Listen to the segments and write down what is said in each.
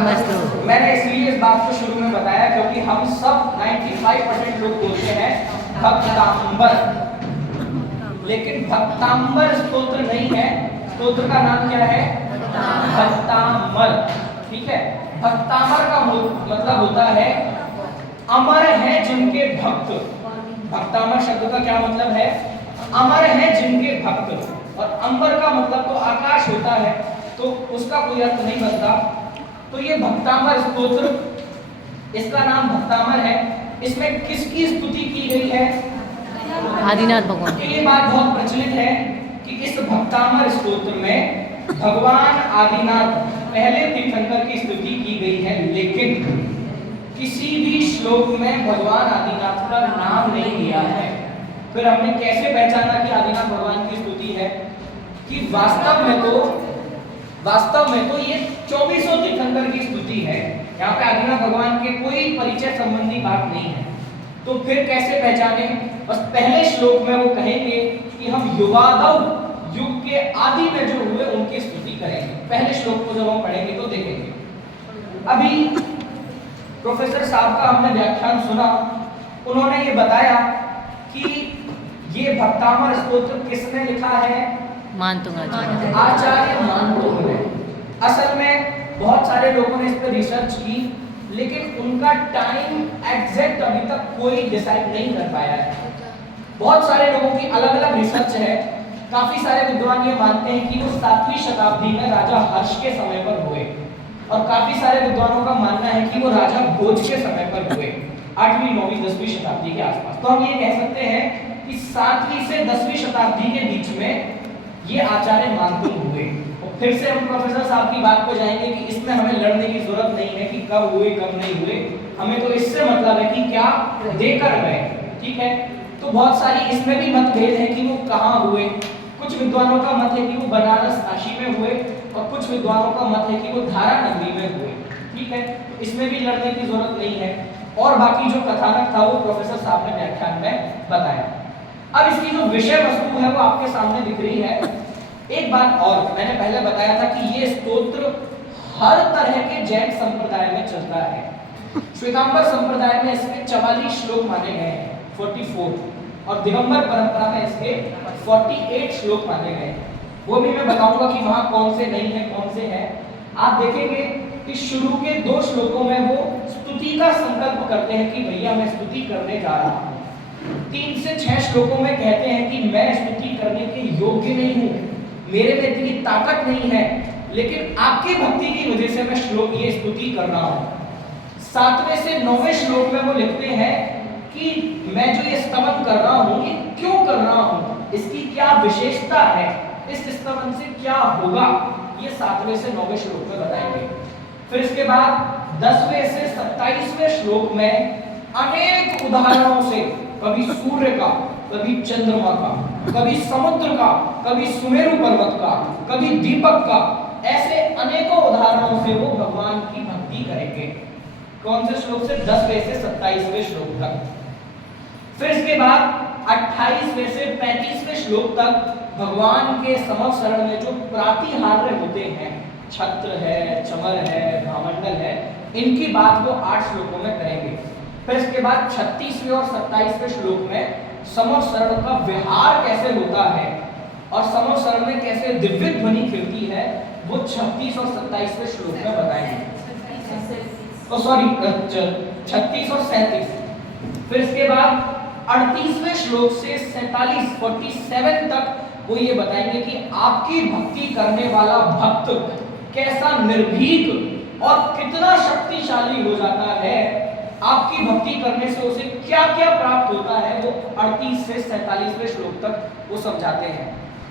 मैंने इसलिए इस बात को शुरू में बताया क्योंकि हम सब 95% लोग बोलते हैं भक्तांबर, लेकिन भक्तांबर स्तोत्र नहीं है। स्तोत्र का नाम क्या है? भक्तामर। ठीक है, भक्तामर का मतलब होता है अमर है जिनके भक्त। भक्तामर शब्द का क्या मतलब है? अमर है जिनके भक्त। और अंबर का मतलब तो आकाश होता है, तो उसका कोई अर्थ नहीं बनता। तो ये भक्तामर स्तोत्र, इसका नाम भक्तामर है। इसमें किसकी स्तुति की गई है? आदिनाथ भगवान। ये बात बहुत प्रचलित है कि इस भक्तामर स्तोत्र में भगवान आदिनाथ पहले तीर्थंकर की स्तुति की गई है, लेकिन किसी भी श्लोक में भगवान आदिनाथ का नाम नहीं लिया है। फिर हमने कैसे पहचाना कि आदिनाथ भगवान की स्तुति है? कि वास्तव में तो ये 24 तीर्थंकर की स्तुति है। यहाँ पे आदिनाथ भगवान के कोई परिचय संबंधी बात नहीं है। तो फिर कैसे पहचाने? बस पहले श्लोक में वो कहेंगे कि हम युगादव, युग के आदि में जो हुए उनकी स्तुति करेंगे। पहले श्लोक को जब हम पढ़ेंगे तो देखेंगे। अभी प्रोफेसर साहब का हमने व्याख्यान सुना, उन्होंने ये बताया कि ये भक्तामर स्तोत्र किसने लिखा है? आचार्य मानतुंग ने। असल में बहुत सारे लोगों ने इस पर रिसर्च की, लेकिन उनका टाइम एग्जैक्ट अभी तक कोई डिसाइड नहीं कर पाया है। बहुत सारे लोगों की अलग अलग रिसर्च है। काफी सारे विद्वान ये मानते हैं कि वो 7वीं शताब्दी में राजा हर्ष के समय पर हुए, और काफी सारे विद्वानों का मानना है कि वो राजा भोज के समय पर हुए, 8वीं 9वीं 10वीं शताब्दी के आसपास। तो हम ये कह सकते हैं कि 7वीं से 10वीं शताब्दी के बीच में ये आचार्य मानतुंग हुए। और फिर से हम प्रोफेसर साहब की बात को जाएंगे कि इसमें हमें लड़ने की जरूरत नहीं है कि कब हुए कब नहीं हुए, हमें तो इससे मतलब है कि क्या देकर गए। ठीक है, तो बहुत सारी इसमें भी मतभेद है कि वो कहाँ हुए। कुछ विद्वानों का मत है कि वो बनारस काशी में हुए, और कुछ विद्वानों का मत है कि वो धारा नगरी में हुए। ठीक है, तो इसमें भी लड़ने की जरूरत नहीं है। और बाकी जो कथानक था वो प्रोफेसर साहब ने व्याख्यान में बताया। अब इसकी जो विषय वस्तु है वो आपके सामने दिख रही है। एक बात और, मैंने पहले बताया था कि ये स्तोत्र हर तरह के जैन संप्रदाय में चलता है। श्वेतांबर संप्रदाय में इसके 44 श्लोक माने गए हैं, 44, और दिगंबर परंपरा में इसके 48 श्लोक माने गए हैं। वो भी मैं बताऊंगा कि वहां कौन से नहीं है कौन से हैं। आप देखेंगे कि शुरू के 2 श्लोकों में वो स्तुति का संकल्प करते हैं कि भैया मैं स्तुति करने जा रहा हूँ। 3 से 6 श्लोकों में कहते हैं कि मैं स्तुति करने के योग्य नहीं हूँ, मेरे में इतनी ताकत नहीं है, लेकिन आपकी भक्ति की वजह से मैं ये स्तुति कर रहा हूँ। 7वें से 9वें श्लोक में वो लिखते हैं कि मैं जो ये स्तवन कर रहा हूँ ये क्यों कर रहा हूँ, इसकी क्या विशेषता है, इस स्तवन से क्या होगा, ये 7वें से 9वें श्लोक में बताएंगे। फिर इसके बाद 10वें से 27वें श्लोक में अनेक उदाहरणों से, कभी सूर्य का, कभी चंद्रमा का, कभी समुद्र का, कभी सुमेरु पर्वत का, कभी दीपक का, ऐसे अनेकों उदाहरणों से वो भगवान की भक्ति करेंगे। कौन से श्लोक से? 10वें से 27वें श्लोक तक। फिर इसके बाद 28वें से 35वें श्लोक तक भगवान के समर शरण में जो प्रातिहार्य होते हैं, छत्र है, चमर है, भामंडल है, इनकी बात वो 8 श्लोकों में करेंगे। फिर इसके बाद 36वें और 27वें श्लोक में समर शरण का विहार कैसे होता है और समर शरण में कैसे दिव्य ध्वनि खिलती है, वो 36 और 27वें श्लोक में बताएंगे। तो सॉरी 36 और 37। फिर इसके बाद 38वें श्लोक से 47 तक वो ये बताएंगे कि आपकी भक्ति करने वाला भक्त कैसा निर्भीक और कितना शक्तिशाली हो जाता है, आपकी भक्ति करने से उसे क्या क्या प्राप्त होता है, वो 38 से 47वें श्लोक तक वो समझाते हैं।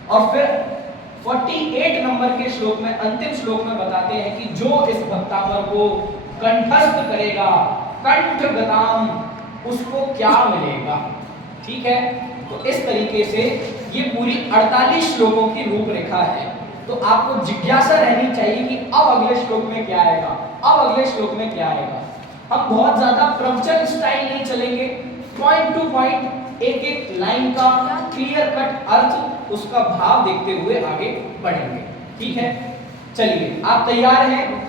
और फिर 48 नंबर के श्लोक में, अंतिम श्लोक में बताते हैं कि जो इस भक्तामर को कंठस्थ करेगा, कंठ गताम, उसको क्या मिलेगा। ठीक है, तो इस तरीके से ये पूरी 48 श्लोकों की रूपरेखा है। तो आपको जिज्ञासा रहनी चाहिए कि अब अगले श्लोक में क्या आएगा, अब अगले श्लोक में क्या आएगा। हम बहुत ज्यादा प्रवचन स्टाइल नहीं चलेंगे, पॉइंट टू पॉइंट एक एक लाइन का क्लियर कट अर्थ, उसका भाव देखते हुए आगे बढ़ेंगे। ठीक है, चलिए आप तैयार हैं?